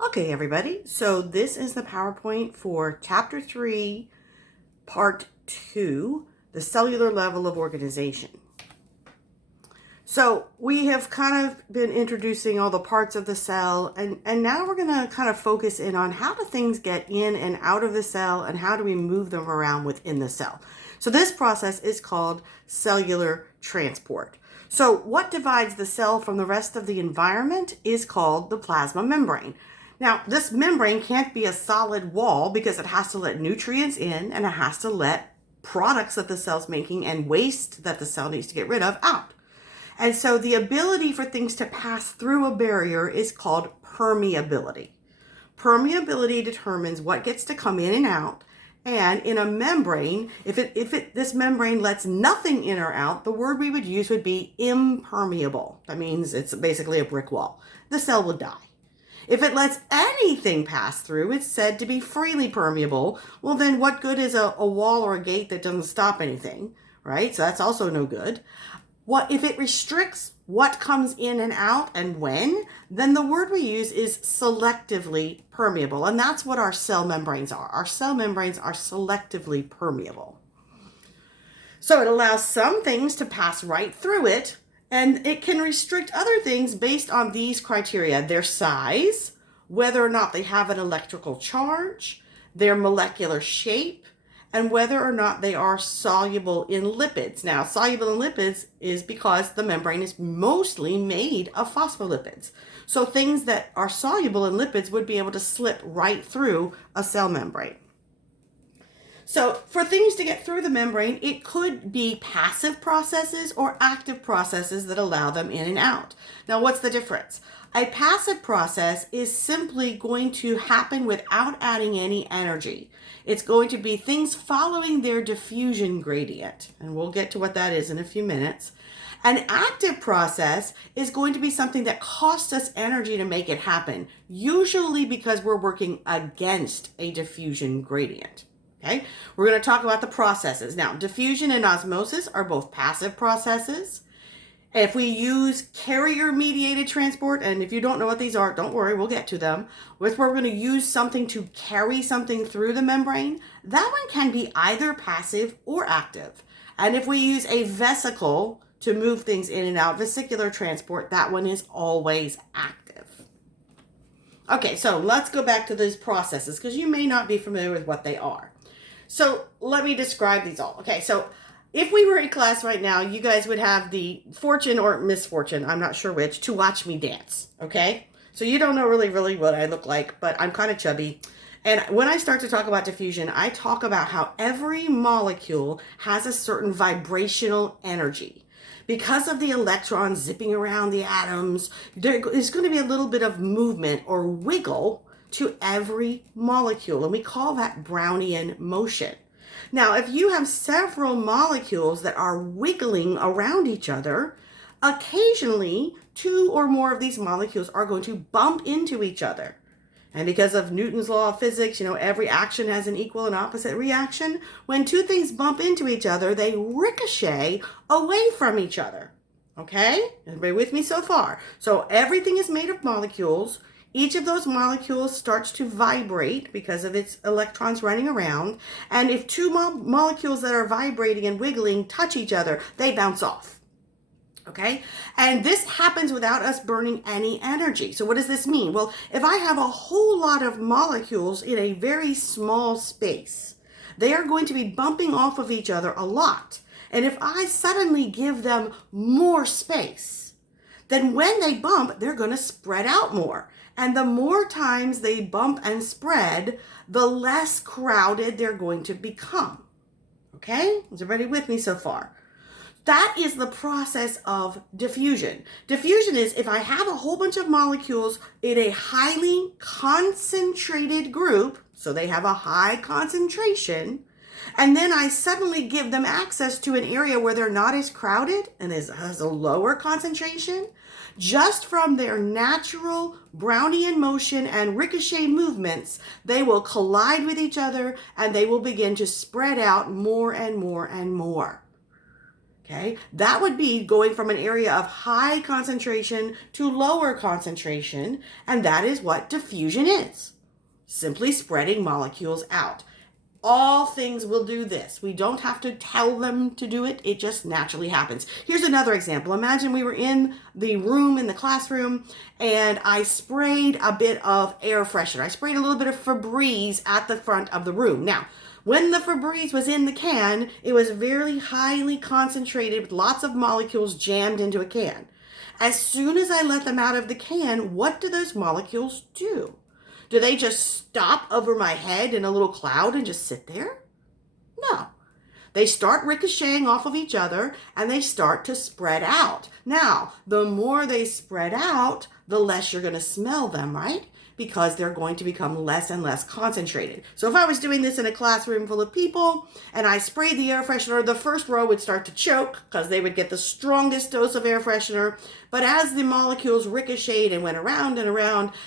Okay, everybody, so this is the PowerPoint for Chapter 3, Part 2, the cellular level of organization. So we have kind of been introducing all the parts of the cell, and now we're going to kind of focus in on how do things get in and out of the cell, and how do we move them around within the cell. So this process is called cellular transport. So what divides the cell from the rest of the environment is called the plasma membrane. Now, this membrane can't be a solid wall because it has to let nutrients in and it has to let products that the cell's making and waste that the cell needs to get rid of out. And so the ability for things to pass through a barrier is called permeability. Permeability determines what gets to come in and out. And in a membrane, if this membrane lets nothing in or out, the word we would use would be impermeable. That means it's basically a brick wall. The cell will die. If it lets anything pass through, it's said to be freely permeable. Well, then what good is a wall or a gate that doesn't stop anything, right? So that's also no good. What if it restricts what comes in and out and when? Then the word we use is selectively permeable. And that's what our cell membranes are. Our cell membranes are selectively permeable. So it allows some things to pass right through it, and it can restrict other things based on these criteria: their size, whether or not they have an electrical charge, their molecular shape, and whether or not they are soluble in lipids. Now, soluble in lipids is because the membrane is mostly made of phospholipids. So things that are soluble in lipids would be able to slip right through a cell membrane. So for things to get through the membrane, it could be passive processes or active processes that allow them in and out. Now, what's the difference? A passive process is simply going to happen without adding any energy. It's going to be things following their diffusion gradient, and we'll get to what that is in a few minutes. An active process is going to be something that costs us energy to make it happen, usually because we're working against a diffusion gradient. Okay, we're going to talk about the processes. Now, diffusion and osmosis are both passive processes. If we use carrier-mediated transport, and if you don't know what these are, don't worry, we'll get to them. With where we're going to use something to carry something through the membrane, that one can be either passive or active. And if we use a vesicle to move things in and out, vesicular transport, that one is always active. Okay, so let's go back to these processes because you may not be familiar with what they are. So let me describe these all. Okay, so if we were in class right now, you guys would have the fortune or misfortune, I'm not sure which, to watch me dance, okay? So you don't know really what I look like, but I'm kind of chubby. And when I start to talk about diffusion, I talk about how every molecule has a certain vibrational energy. Because of the electrons zipping around the atoms, there is going to be a little bit of movement or wiggle to every molecule, and we call that Brownian motion. Now, if you have several molecules that are wiggling around each other, occasionally two or more of these molecules are going to bump into each other. And because of Newton's law of physics, every action has an equal and opposite reaction. When two things bump into each other, they ricochet away from each other. Okay? Everybody with me so far? So everything is made of molecules. Each of those molecules starts to vibrate because of its electrons running around. And if two molecules that are vibrating and wiggling touch each other, they bounce off. Okay? And this happens without us burning any energy. So what does this mean? Well, if I have a whole lot of molecules in a very small space, they are going to be bumping off of each other a lot. And if I suddenly give them more space, then when they bump, they're going to spread out more. And the more times they bump and spread, the less crowded they're going to become. Okay? Is everybody with me so far? That is the process of diffusion. Diffusion is if I have a whole bunch of molecules in a highly concentrated group, so they have a high concentration, and then I suddenly give them access to an area where they're not as crowded and has a lower concentration, just from their natural Brownian motion and ricochet movements, they will collide with each other and they will begin to spread out more and more and more. Okay, that would be going from an area of high concentration to lower concentration, and that is what diffusion is. Simply spreading molecules out. All things will do this. We don't have to tell them to do it. It just naturally happens. Here's another example. Imagine we were in the room, in the classroom, and I sprayed a bit of air freshener. I sprayed a little bit of Febreze at the front of the room. Now, when the Febreze was in the can, it was very highly concentrated with lots of molecules jammed into a can. As soon as I let them out of the can, what do those molecules do? Do they just stop over my head in a little cloud and just sit there? No. They start ricocheting off of each other and they start to spread out. Now, the more they spread out, the less you're going to smell them, right? Because they're going to become less and less concentrated. So if I was doing this in a classroom full of people and I sprayed the air freshener, the first row would start to choke because they would get the strongest dose of air freshener. But as the molecules ricocheted and went around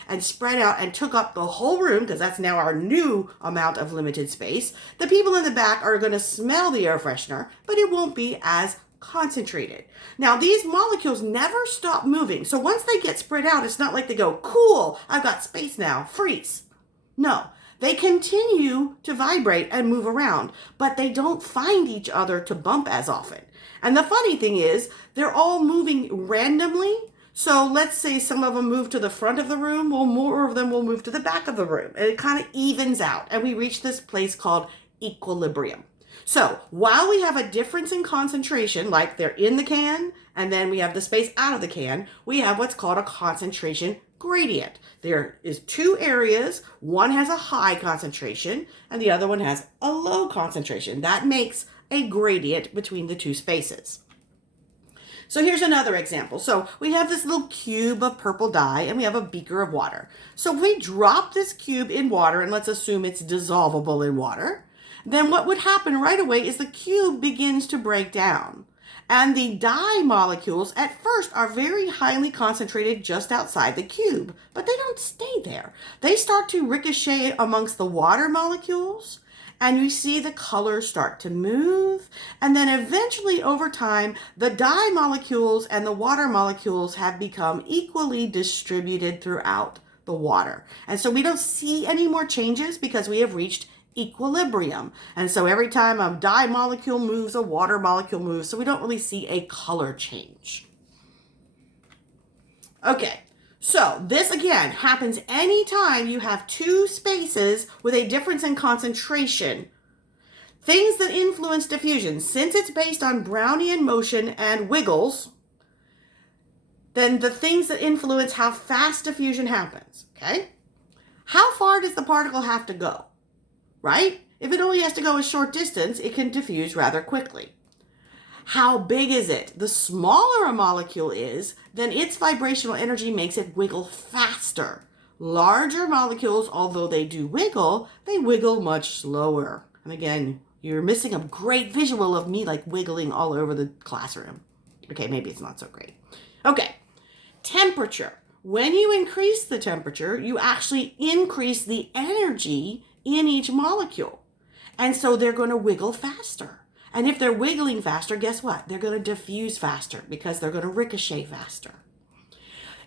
and spread out and took up the whole room, because that's now our new amount of limited space, the people in the back are going to smell the air freshener, but it won't be as concentrated. Now, these molecules never stop moving. So once they get spread out, it's not like they go, cool, I've got space now, freeze. No, they continue to vibrate and move around, but they don't find each other to bump as often. And the funny thing is, they're all moving randomly. So let's say some of them move to the front of the room, well, more of them will move to the back of the room. And it kind of evens out. And we reach this place called equilibrium. So while we have a difference in concentration, like they're in the can, and then we have the space out of the can, we have what's called a concentration gradient. There is two areas. One has a high concentration, and the other one has a low concentration. That makes a gradient between the two spaces. So here's another example. So we have this little cube of purple dye, and we have a beaker of water. So if we drop this cube in water, and let's assume it's dissolvable in water, then what would happen right away is the cube begins to break down. And the dye molecules at first are very highly concentrated just outside the cube, but they don't stay there. They start to ricochet amongst the water molecules, and you see the colors start to move. And then eventually over time, the dye molecules and the water molecules have become equally distributed throughout the water. And so we don't see any more changes because we have reached equilibrium. And so every time a dye molecule moves, a water molecule moves. So we don't really see a color change. Okay, so this again happens anytime you have two spaces with a difference in concentration. Things that influence diffusion, since it's based on Brownian motion and wiggles, then the things that influence how fast diffusion happens, okay? How far does the particle have to go? Right? If it only has to go a short distance, it can diffuse rather quickly. How big is it? The smaller a molecule is, then its vibrational energy makes it wiggle faster. Larger molecules, although they do wiggle, they wiggle much slower. And again, you're missing a great visual of me like wiggling all over the classroom. Okay, maybe it's not so great. Okay, temperature. When you increase the temperature, you actually increase the energy in each molecule. And so they're going to wiggle faster. And if they're wiggling faster, guess what? They're going to diffuse faster because they're going to ricochet faster.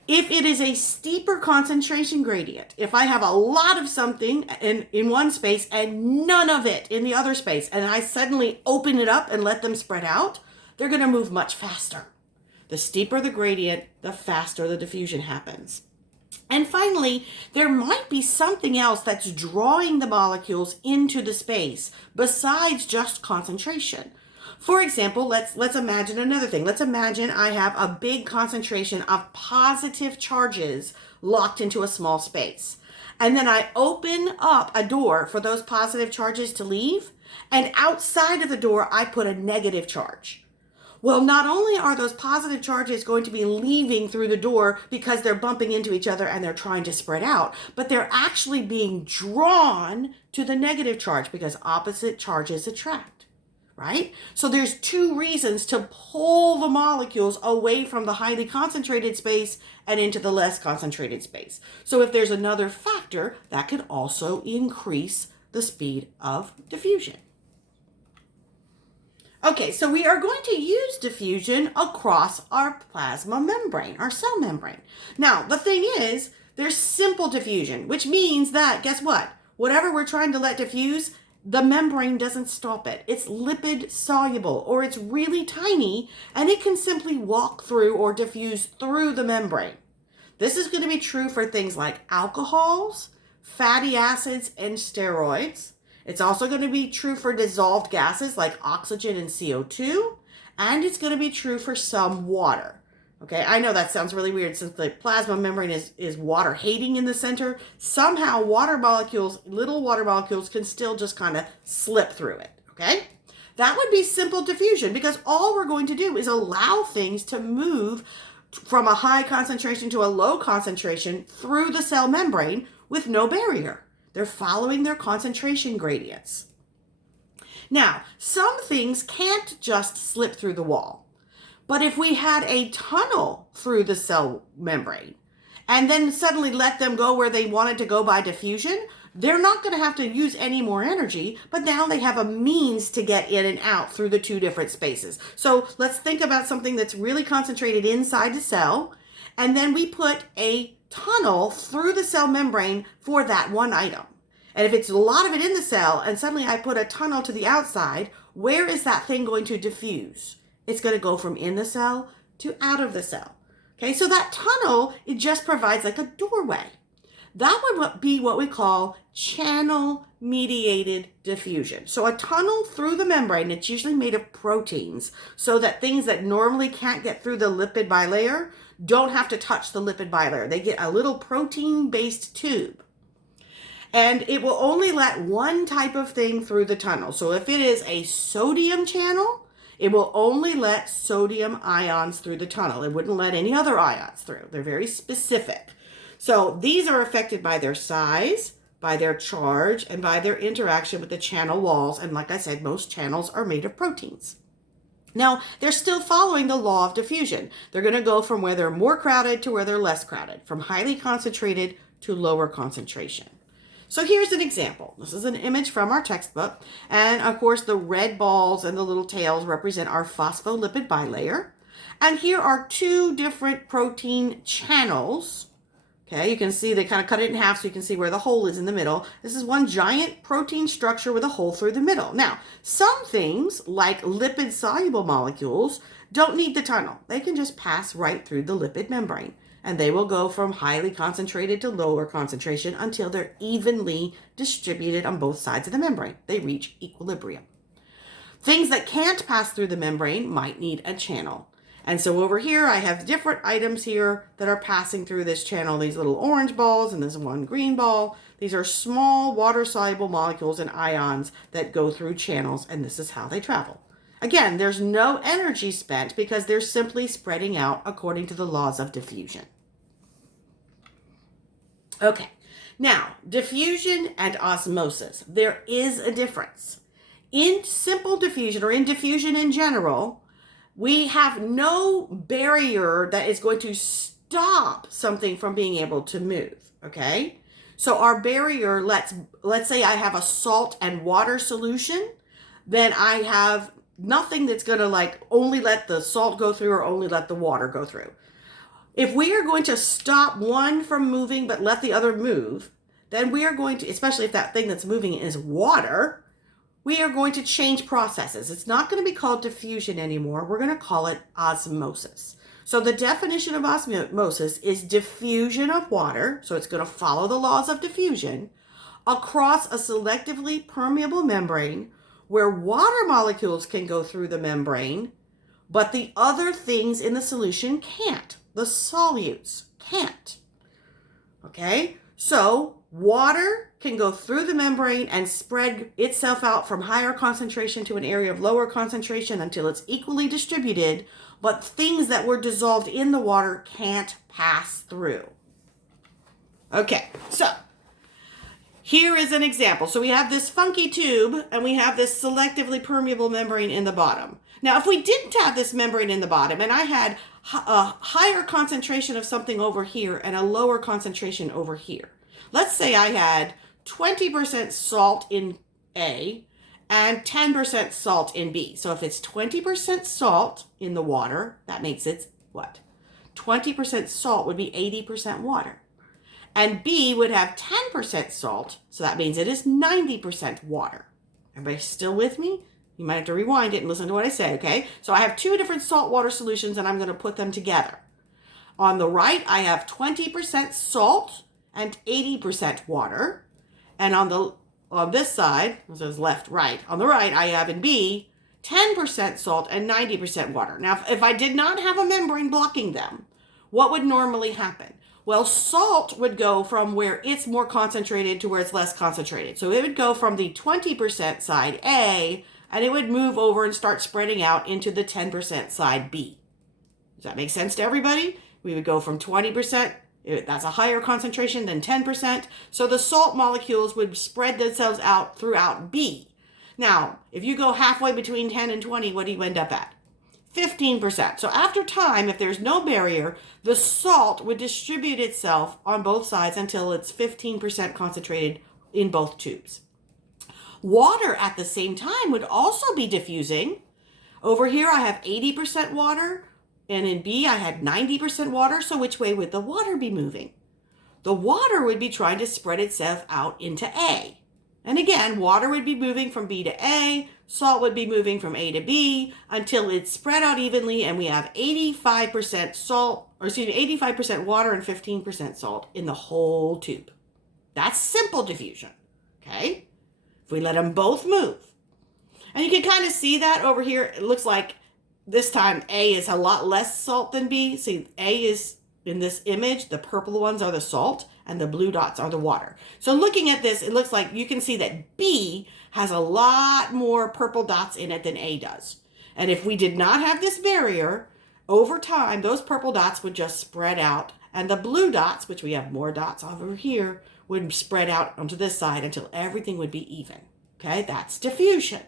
If it is a steeper concentration gradient, if I have a lot of something in one space and none of it in the other space, and I suddenly open it up and let them spread out, they're going to move much faster. The steeper the gradient, the faster the diffusion happens. And finally, there might be something else that's drawing the molecules into the space besides just concentration. For example, let's imagine another thing. Let's imagine I have a big concentration of positive charges locked into a small space. And then I open up a door for those positive charges to leave, and outside of the door, I put a negative charge. Well, not only are those positive charges going to be leaving through the door because they're bumping into each other and they're trying to spread out, but they're actually being drawn to the negative charge because opposite charges attract, right? So there's two reasons to pull the molecules away from the highly concentrated space and into the less concentrated space. So if there's another factor, that could also increase the speed of diffusion. Okay, so we are going to use diffusion across our plasma membrane, our cell membrane. Now, the thing is, there's simple diffusion, which means that, guess what? Whatever we're trying to let diffuse, the membrane doesn't stop it. It's lipid-soluble, or it's really tiny, and it can simply walk through or diffuse through the membrane. This is going to be true for things like alcohols, fatty acids, and steroids. It's also going to be true for dissolved gases like oxygen and CO2, and it's going to be true for some water. Okay, I know that sounds really weird since the plasma membrane is water hating in the center. Somehow water molecules, little water molecules, can still just kind of slip through it. Okay, that would be simple diffusion because all we're going to do is allow things to move from a high concentration to a low concentration through the cell membrane with no barrier. They're following their concentration gradients. Now, some things can't just slip through the wall. But if we had a tunnel through the cell membrane and then suddenly let them go where they wanted to go by diffusion, they're not going to have to use any more energy, but now they have a means to get in and out through the two different spaces. So let's think about something that's really concentrated inside the cell, and then we put a tunnel through the cell membrane for that one item. And if it's a lot of it in the cell and suddenly I put a tunnel to the outside, where is that thing going to diffuse? It's going to go from in the cell to out of the cell. Okay, so that tunnel, it just provides like a doorway. That would be what we call channel-mediated diffusion. So a tunnel through the membrane, it's usually made of proteins, so that things that normally can't get through the lipid bilayer don't have to touch the lipid bilayer. They get a little protein-based tube. And it will only let one type of thing through the tunnel. So if it is a sodium channel, it will only let sodium ions through the tunnel. It wouldn't let any other ions through. They're very specific. So these are affected by their size, by their charge, and by their interaction with the channel walls. And like I said, most channels are made of proteins. Now, they're still following the law of diffusion. They're going to go from where they're more crowded to where they're less crowded, from highly concentrated to lower concentration. So here's an example. This is an image from our textbook. And of course, the red balls and the little tails represent our phospholipid bilayer. And here are two different protein channels. Okay, you can see they kind of cut it in half so you can see where the hole is in the middle. This is one giant protein structure with a hole through the middle. Now, some things, like lipid-soluble molecules, don't need the tunnel. They can just pass right through the lipid membrane. And they will go from highly concentrated to lower concentration until they're evenly distributed on both sides of the membrane. They reach equilibrium. Things that can't pass through the membrane might need a channel. And so over here, I have different items here that are passing through this channel. These little orange balls and this one green ball. These are small water-soluble molecules and ions that go through channels, and this is how they travel. Again, there's no energy spent because they're simply spreading out according to the laws of diffusion. Okay, now diffusion and osmosis. There is a difference. In simple diffusion, or in diffusion in general, we have no barrier that is going to stop something from being able to move, okay? So our barrier, let's say I have a salt and water solution, then I have nothing that's going to like only let the salt go through or only let the water go through. If we are going to stop one from moving but let the other move, then we are going to, especially if that thing that's moving is water, we are going to change processes. It's not going to be called diffusion anymore. We're going to call it osmosis. So the definition of osmosis is diffusion of water, so it's going to follow the laws of diffusion, across a selectively permeable membrane where water molecules can go through the membrane, but the other things in the solution can't. The solutes can't. Okay? So water can go through the membrane and spread itself out from higher concentration to an area of lower concentration until it's equally distributed, but things that were dissolved in the water can't pass through. Okay, so here is an example. So we have this funky tube and we have this selectively permeable membrane in the bottom. Now, if we didn't have this membrane in the bottom and I had a higher concentration of something over here and a lower concentration over here. Let's say I had 20% salt in A and 10% salt in B. So if it's 20% salt in the water, that makes it what? 20% salt would be 80% water. And B would have 10% salt, so that means it is 90% water. Everybody still with me? You might have to rewind it and listen to what I say, okay? So I have two different saltwater solutions, and I'm going to put them together. On the right, I have 20% salt and 80% water. And on this side, so it's left, right. On the right, I have in B, 10% salt and 90% water. Now, if I did not have a membrane blocking them, what would normally happen? Well, salt would go from where it's more concentrated to where it's less concentrated. So it would go from the 20% side A, and it would move over and start spreading out into the 10% side B. Does that make sense to everybody? We would go from 20%, that's a higher concentration than 10%. So the salt molecules would spread themselves out throughout B. Now, if you go halfway between 10 and 20, what do you end up at? 15%. So after time, if there's no barrier, the salt would distribute itself on both sides until it's 15% concentrated in both tubes. Water at the same time would also be diffusing. Over here I have 80% water, and in B I had 90% water, so which way would the water be moving? The water would be trying to spread itself out into A. And again, water would be moving from B to A, salt would be moving from A to B until it's spread out evenly, and we have 85% salt, or 85% water and 15% salt in the whole tube. That's simple diffusion, okay? If we let them both move. And you can kind of see that over here. It looks like this time A is a lot less salt than B. See, A is, in this image, the purple ones are the salt and the blue dots are the water. So looking at this, it looks like you can see that B has a lot more purple dots in it than A does. And if we did not have this barrier, over time, those purple dots would just spread out, and the blue dots, which we have more dots over here, would spread out onto this side until everything would be even. Okay, that's diffusion.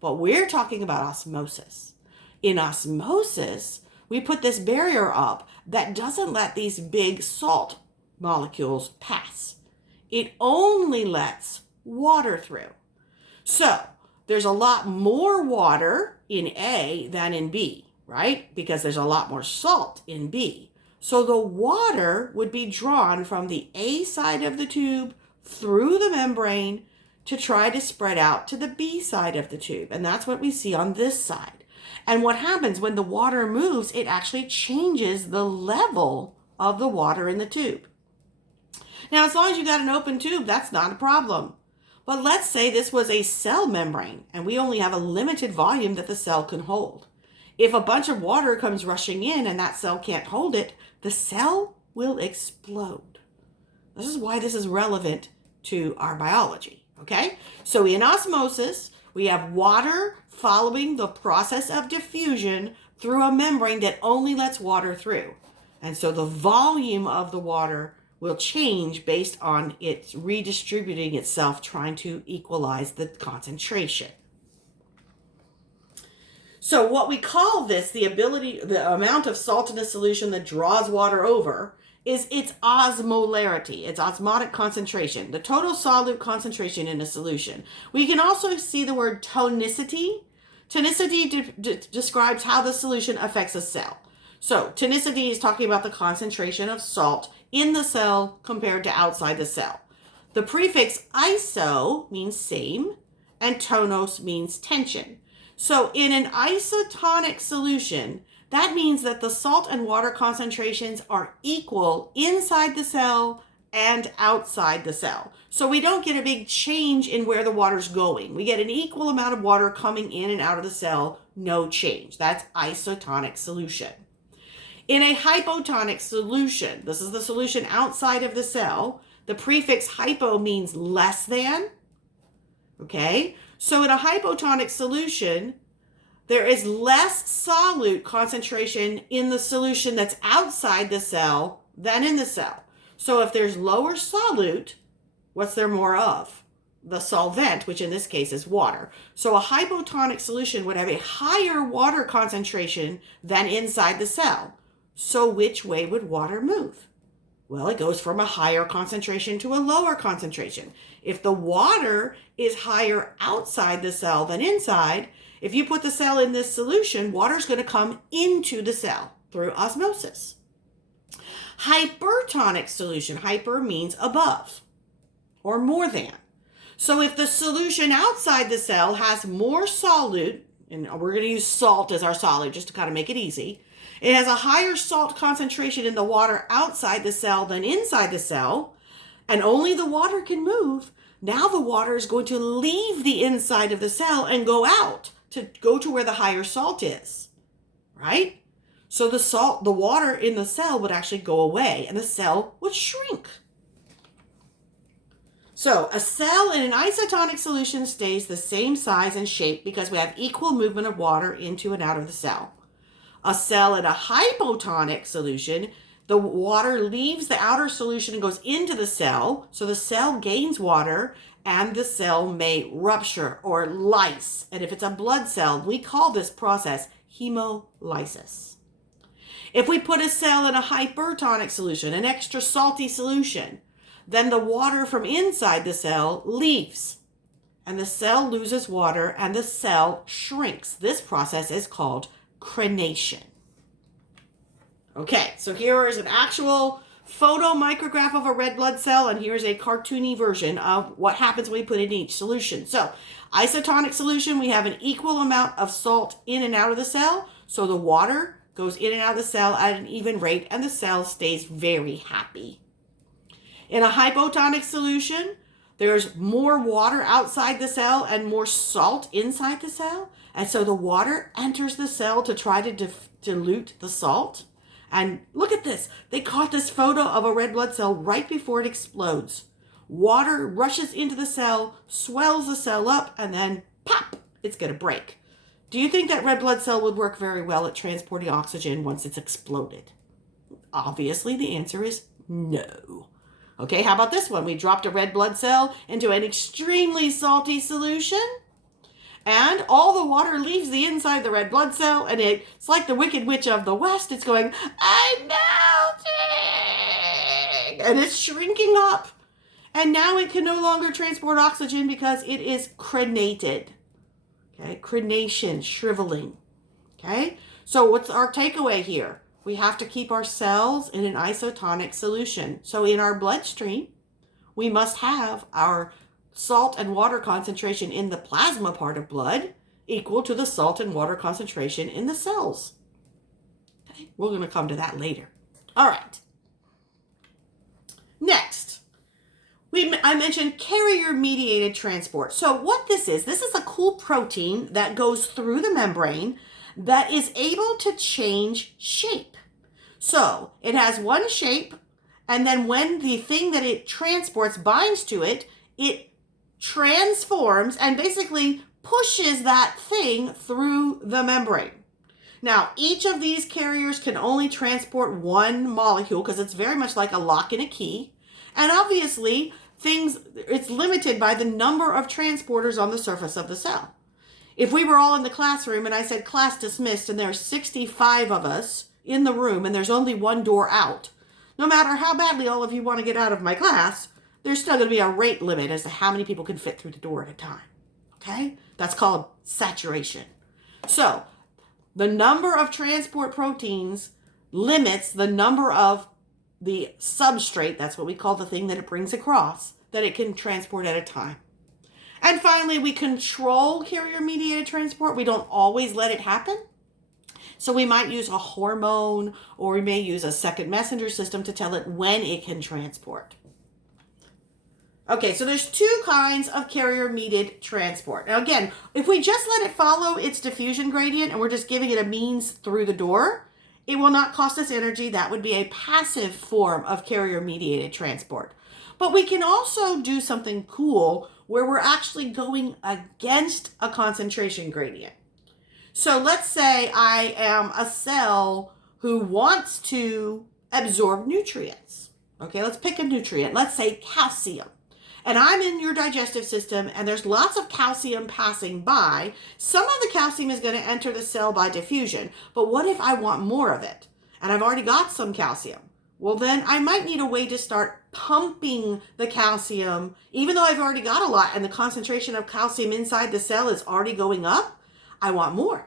But we're talking about osmosis. In osmosis, we put this barrier up that doesn't let these big salt molecules pass. It only lets water through. So there's a lot more water in A than in B, right? Because there's a lot more salt in B. So the water would be drawn from the A side of the tube through the membrane to try to spread out to the B side of the tube. And that's what we see on this side. And what happens when the water moves, it actually changes the level of the water in the tube. Now, as long as you got an open tube, that's not a problem. But let's say this was a cell membrane and we only have a limited volume that the cell can hold. If a bunch of water comes rushing in and that cell can't hold it, the cell will explode. This is why this is relevant to our biology, okay? So in osmosis, we have water following the process of diffusion through a membrane that only lets water through. And so the volume of the water will change based on it redistributing itself, trying to equalize the concentration. So what we call this, the amount of salt in a solution that draws water over, is its osmolarity, its osmotic concentration, the total solute concentration in a solution. We can also see the word tonicity. Tonicity describes how the solution affects a cell. So tonicity is talking about the concentration of salt in the cell compared to outside the cell. The prefix iso means same, and tonos means tension. So in an isotonic solution, that means that the salt and water concentrations are equal inside the cell and outside the cell. So we don't get a big change in where the water's going. We get an equal amount of water coming in and out of the cell, no change. That's isotonic solution. In a hypotonic solution, this is the solution outside of the cell, the prefix hypo means less than, okay? So in a hypotonic solution, there is less solute concentration in the solution that's outside the cell than in the cell. So if there's lower solute, what's there more of? The solvent, which in this case is water. So a hypotonic solution would have a higher water concentration than inside the cell. So which way would water move? Well, it goes from a higher concentration to a lower concentration. If the water is higher outside the cell than inside, if you put the cell in this solution, water is going to come into the cell through osmosis. Hypertonic solution. Hyper means above or more than. So if the solution outside the cell has more solute, and we're going to use salt as our solute just to kind of make it easy, it has a higher salt concentration in the water outside the cell than inside the cell, and only the water can move. Now the water is going to leave the inside of the cell and go out to go to where the higher salt is, right? So the water in the cell would actually go away and the cell would shrink. So a cell in an isotonic solution stays the same size and shape because we have equal movement of water into and out of the cell. A cell in a hypotonic solution, the water leaves the outer solution and goes into the cell, so the cell gains water and the cell may rupture or lyse. And if it's a blood cell, we call this process hemolysis. If we put a cell in a hypertonic solution, an extra salty solution, then the water from inside the cell leaves and the cell loses water and the cell shrinks. This process is called crenation. Okay, so here is an actual photomicrograph of a red blood cell, and here's a cartoony version of what happens when we put in each solution. So, isotonic solution, we have an equal amount of salt in and out of the cell, so the water goes in and out of the cell at an even rate, and the cell stays very happy. In a hypotonic solution, there's more water outside the cell and more salt inside the cell. And so the water enters the cell to try to dilute the salt. And look at this. They caught this photo of a red blood cell right before it explodes. Water rushes into the cell, swells the cell up, and then pop, it's going to break. Do you think that red blood cell would work very well at transporting oxygen once it's exploded? Obviously, the answer is no. Okay, how about this one? We dropped a red blood cell into an extremely salty solution, and all the water leaves the inside of the red blood cell, and it's like the Wicked Witch of the West. It's going, I'm melting! And it's shrinking up. And now it can no longer transport oxygen because it is crenated. Okay, crenation, shriveling. Okay, so what's our takeaway here? We have to keep our cells in an isotonic solution. So in our bloodstream, we must have our salt and water concentration in the plasma part of blood equal to the salt and water concentration in the cells. Okay, we're going to come to that later. All right. Next, I mentioned carrier-mediated transport. So what this is a cool protein that goes through the membrane that is able to change shape. So it has one shape, and then when the thing that it transports binds to it, it transforms and basically pushes that thing through the membrane. Now, each of these carriers can only transport one molecule because it's very much like a lock and a key. And obviously, it's limited by the number of transporters on the surface of the cell. If we were all in the classroom and I said class dismissed and there are 65 of us in the room and there's only one door out, no matter how badly all of you want to get out of my class, there's still going to be a rate limit as to how many people can fit through the door at a time. Okay? That's called saturation. So, the number of transport proteins limits the number of the substrate, that's what we call the thing that it brings across, that it can transport at a time. And finally, we control carrier-mediated transport. We don't always let it happen. So we might use a hormone, or we may use a second messenger system to tell it when it can transport. Okay, so there's two kinds of carrier-mediated transport. Now again, if we just let it follow its diffusion gradient and we're just giving it a means through the door, it will not cost us energy. That would be a passive form of carrier-mediated transport. But we can also do something cool where we're actually going against a concentration gradient. So let's say I am a cell who wants to absorb nutrients. Okay, let's pick a nutrient. Let's say calcium. And I'm in your digestive system and there's lots of calcium passing by. Some of the calcium is going to enter the cell by diffusion. But what if I want more of it? And I've already got some calcium. well, then I might need a way to start pumping the calcium, even though I've already got a lot and the concentration of calcium inside the cell is already going up. I want more.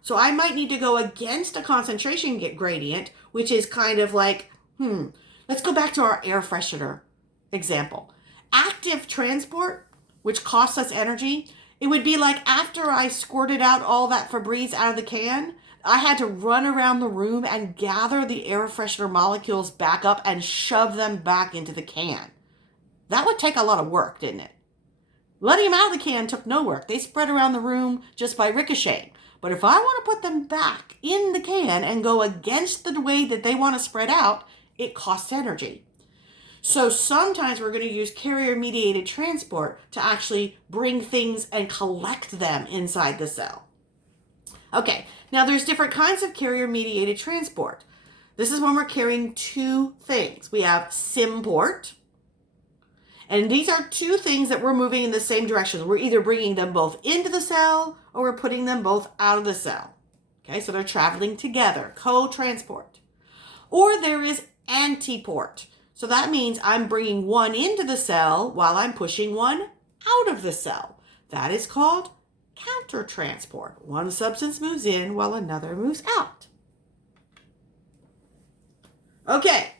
So I might need to go against a concentration gradient, which is kind of like, let's go back to our air freshener example. Active transport, which costs us energy, it would be like after I squirted out all that Febreze out of the can, I had to run around the room and gather the air freshener molecules back up and shove them back into the can. That would take a lot of work, didn't it? Letting them out of the can took no work. They spread around the room just by ricochet. But if I want to put them back in the can and go against the way that they want to spread out, it costs energy. So sometimes we're going to use carrier-mediated transport to actually bring things and collect them inside the cell. Okay, now there's different kinds of carrier-mediated transport. This is when we're carrying two things. We have Symport, and these are two things that we're moving in the same direction. We're either bringing them both into the cell or we're putting them both out of the cell. Okay, so they're traveling together, cotransport. Or there is Antiport. So that means I'm bringing one into the cell while I'm pushing one out of the cell. That is called countertransport. One substance moves in while another moves out. Okay,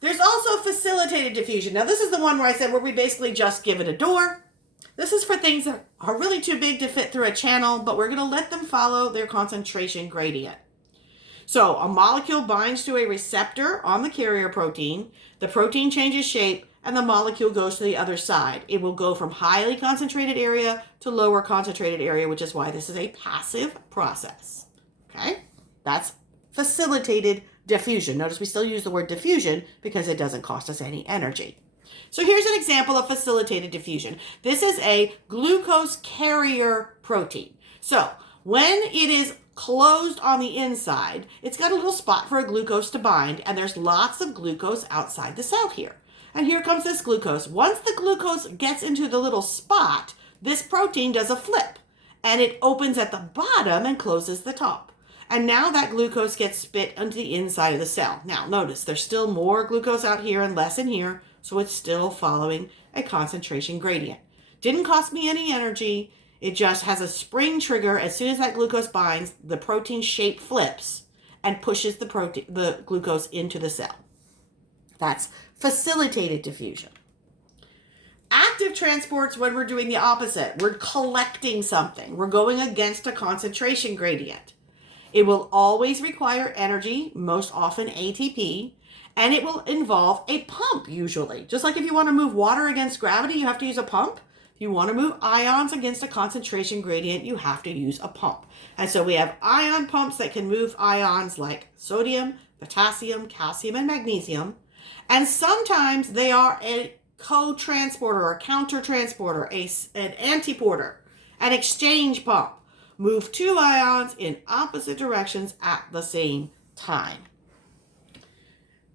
there's also facilitated diffusion. Now this is the one where I said where we basically just give it a door. This is for things that are really too big to fit through a channel, but we're going to let them follow their concentration gradient. So a molecule binds to a receptor on the carrier protein, the protein changes shape, and the molecule goes to the other side. It will go from highly concentrated area to lower concentrated area, which is why this is a passive process. Okay? That's facilitated diffusion. Notice we still use the word diffusion because it doesn't cost us any energy. So here's an example of facilitated diffusion. This is a glucose carrier protein. So when it is closed on the inside, it's got a little spot for a glucose to bind, and there's lots of glucose outside the cell here. And here comes this glucose. Once the glucose gets into the little spot, this protein does a flip, and it opens at the bottom and closes the top. And now that glucose gets spit onto the inside of the cell. Now notice there's still more glucose out here and less in here, so it's still following a concentration gradient. Didn't cost me any energy. It just has a spring trigger. As soon as that glucose binds, the protein shape flips and pushes the glucose into the cell. That's facilitated diffusion. Active transport's when we're doing the opposite. We're collecting something. We're going against a concentration gradient. It will always require energy, most often ATP, and it will involve a pump usually. Just like if you want to move water against gravity, you have to use a pump. If you want to move ions against a concentration gradient, you have to use a pump. And so we have ion pumps that can move ions like sodium, potassium, calcium, and magnesium. And sometimes they are a cotransporter, a countertransporter, an antiporter, an exchange pump. Move two ions in opposite directions at the same time.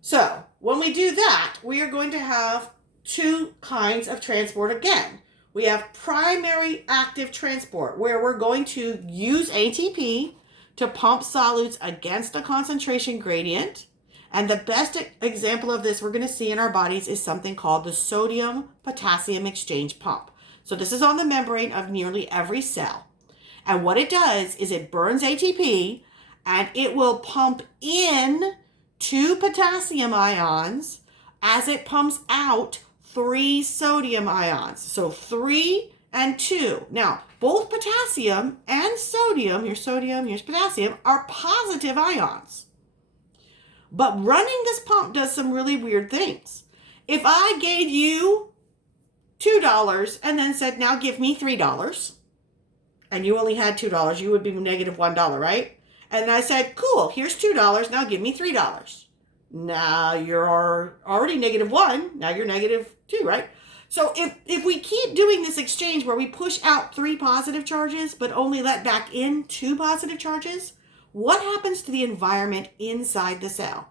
So when we do that, we are going to have two kinds of transport again. We have primary active transport, where we're going to use ATP to pump solutes against a concentration gradient. And the best example of this we're going to see in our bodies is something called the sodium-potassium exchange pump. So this is on the membrane of nearly every cell. And what it does is it burns ATP, and it will pump in 2 potassium ions as it pumps out 3 sodium ions. So 3 and 2. Now, both potassium and sodium, here's potassium, are positive ions. But running this pump does some really weird things. If I gave you $2 and then said, now give me $3, and you only had $2, you would be negative $1, right? And I said, cool, here's $2, now give me $3. Now you're already negative 1, now you're negative 2, right? So if we keep doing this exchange where we push out 3 positive charges, but only let back in 2 positive charges, what happens to the environment inside the cell?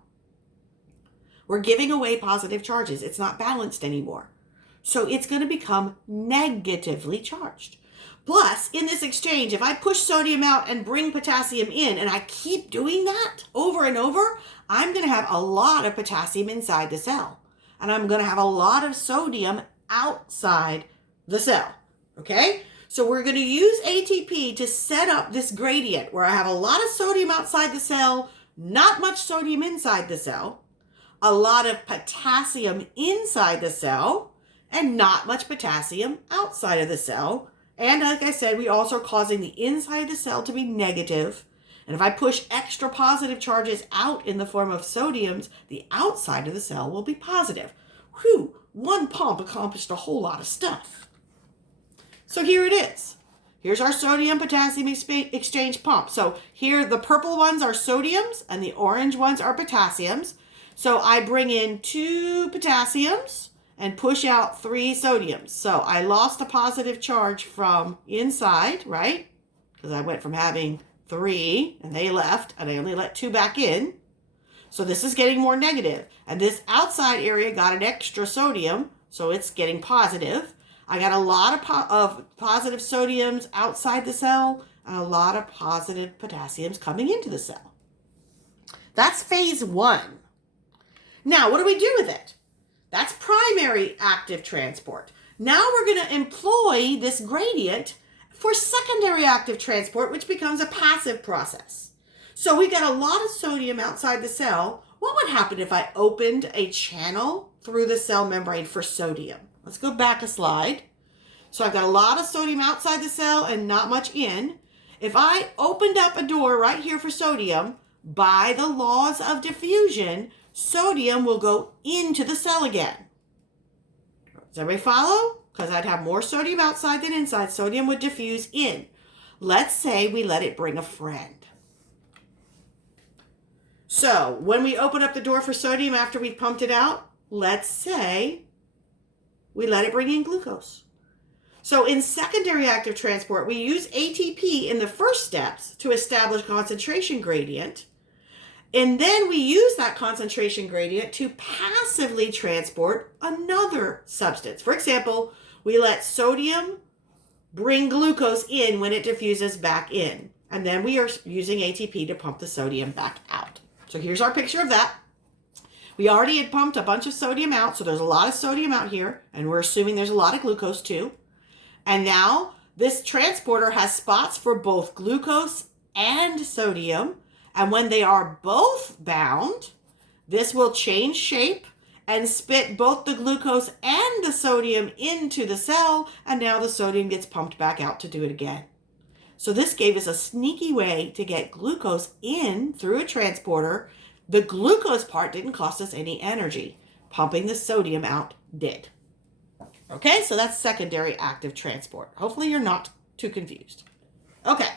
We're giving away positive charges. It's not balanced anymore. So it's going to become negatively charged. Plus, in this exchange, if I push sodium out and bring potassium in, and I keep doing that over and over, I'm going to have a lot of potassium inside the cell. And I'm going to have a lot of sodium outside the cell. Okay? So we're going to use ATP to set up this gradient where I have a lot of sodium outside the cell, not much sodium inside the cell, a lot of potassium inside the cell, and not much potassium outside of the cell. And like I said, we also are causing the inside of the cell to be negative. And if I push extra positive charges out in the form of sodiums, the outside of the cell will be positive. Whew, one pump accomplished a whole lot of stuff. So here it is. Here's our sodium-potassium exchange pump. So here the purple ones are sodiums and the orange ones are potassiums. So I bring in 2 potassiums and push out 3 sodiums. So I lost a positive charge from inside, right? Because I went from having 3 and they left and I only let 2 back in. So this is getting more negative. And this outside area got an extra sodium, so it's getting positive. I got a lot of positive sodiums outside the cell and a lot of positive potassiums coming into the cell. That's phase 1. Now, what do we do with it? That's primary active transport. Now we're going to employ this gradient for secondary active transport, which becomes a passive process. So we got a lot of sodium outside the cell. What would happen if I opened a channel through the cell membrane for sodium? Let's go back a slide. So I've got a lot of sodium outside the cell and not much in. If I opened up a door right here for sodium, by the laws of diffusion, sodium will go into the cell again. Does everybody follow? Because I'd have more sodium outside than inside. Sodium would diffuse in. Let's say we let it bring a friend. So when we open up the door for sodium after we've pumped it out, let's say we let it bring in glucose. So in secondary active transport, we use ATP in the first steps to establish concentration gradient. And then we use that concentration gradient to passively transport another substance. For example, we let sodium bring glucose in when it diffuses back in. And then we are using ATP to pump the sodium back out. So here's our picture of that. We already had pumped a bunch of sodium out, so there's a lot of sodium out here, and we're assuming there's a lot of glucose too. And now this transporter has spots for both glucose and sodium. And when they are both bound, this will change shape and spit both the glucose and the sodium into the cell. And now the sodium gets pumped back out to do it again. So this gave us a sneaky way to get glucose in through a transporter. The glucose part didn't cost us any energy. Pumping the sodium out did. Okay, so that's secondary active transport. Hopefully you're not too confused. Okay.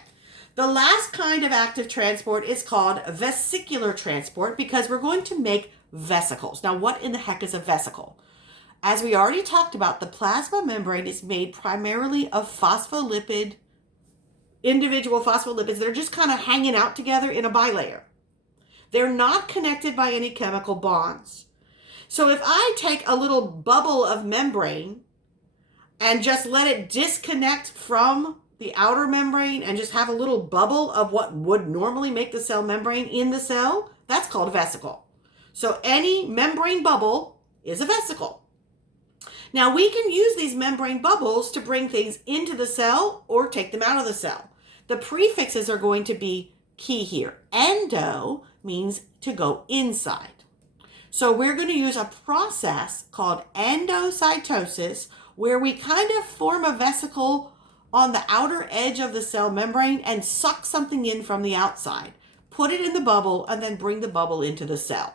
The last kind of active transport is called vesicular transport because we're going to make vesicles. Now, what in the heck is a vesicle? As we already talked about, the plasma membrane is made primarily of individual phospholipids that are just kind of hanging out together in a bilayer. They're not connected by any chemical bonds. So if I take a little bubble of membrane and just let it disconnect from the outer membrane and just have a little bubble of what would normally make the cell membrane in the cell, that's called a vesicle. So any membrane bubble is a vesicle. Now we can use these membrane bubbles to bring things into the cell or take them out of the cell. The prefixes are going to be key here. Endo means to go inside. So we're going to use a process called endocytosis where we kind of form a vesicle on the outer edge of the cell membrane and suck something in from the outside. Put it in the bubble and then bring the bubble into the cell.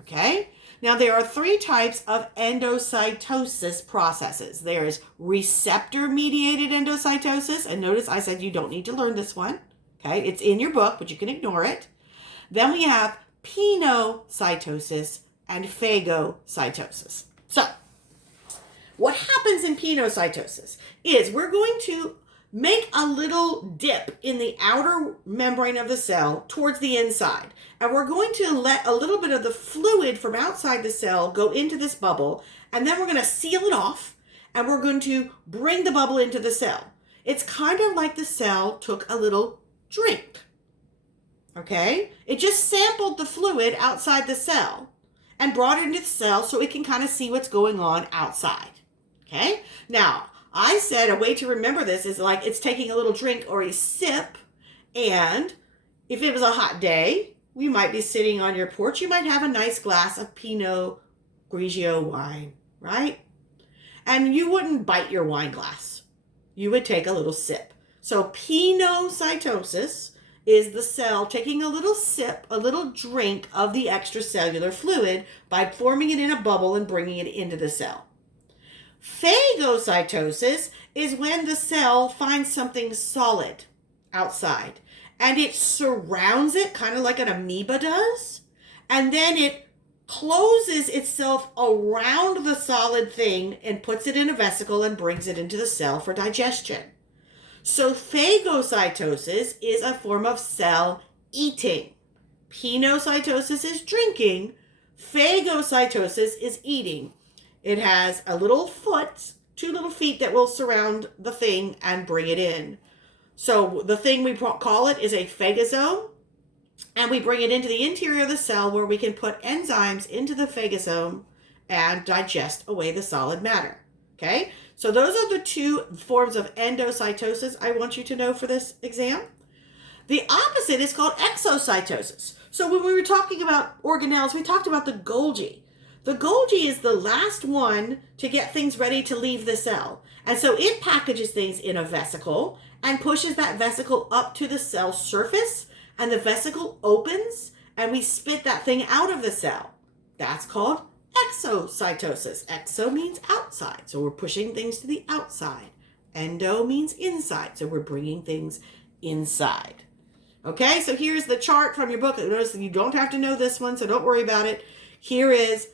Okay? Now there are 3 types of endocytosis processes. There's receptor-mediated endocytosis, and notice I said you don't need to learn this one. Okay? It's in your book, but you can ignore it. Then we have pinocytosis and phagocytosis. So, what happens in pinocytosis is we're going to make a little dip in the outer membrane of the cell towards the inside. And we're going to let a little bit of the fluid from outside the cell go into this bubble. And then we're going to seal it off. And we're going to bring the bubble into the cell. It's kind of like the cell took a little drink. Okay? It just sampled the fluid outside the cell and brought it into the cell so it can kind of see what's going on outside. Okay? Now, I said a way to remember this is like it's taking a little drink or a sip, and if it was a hot day, you might be sitting on your porch, you might have a nice glass of Pinot Grigio wine, right? And you wouldn't bite your wine glass. You would take a little sip. So pinocytosis is the cell taking a little sip, a little drink of the extracellular fluid by forming it in a bubble and bringing it into the cell. Phagocytosis is when the cell finds something solid outside and it surrounds it, kind of like an amoeba does, and then it closes itself around the solid thing and puts it in a vesicle and brings it into the cell for digestion. So phagocytosis is a form of cell eating. Pinocytosis is drinking. Phagocytosis is eating. It has a little foot, 2 little feet that will surround the thing and bring it in. So the thing we call it is a phagosome, and we bring it into the interior of the cell where we can put enzymes into the phagosome and digest away the solid matter. Okay? So those are the 2 forms of endocytosis I want you to know for this exam. The opposite is called exocytosis. So when we were talking about organelles, we talked about the Golgi. The Golgi is the last one to get things ready to leave the cell. And so it packages things in a vesicle and pushes that vesicle up to the cell surface, and the vesicle opens and we spit that thing out of the cell. That's called exocytosis. Exo means outside, so we're pushing things to the outside. Endo means inside, so we're bringing things inside. Okay, so here's the chart from your book. Notice that you don't have to know this one, so don't worry about it. Here is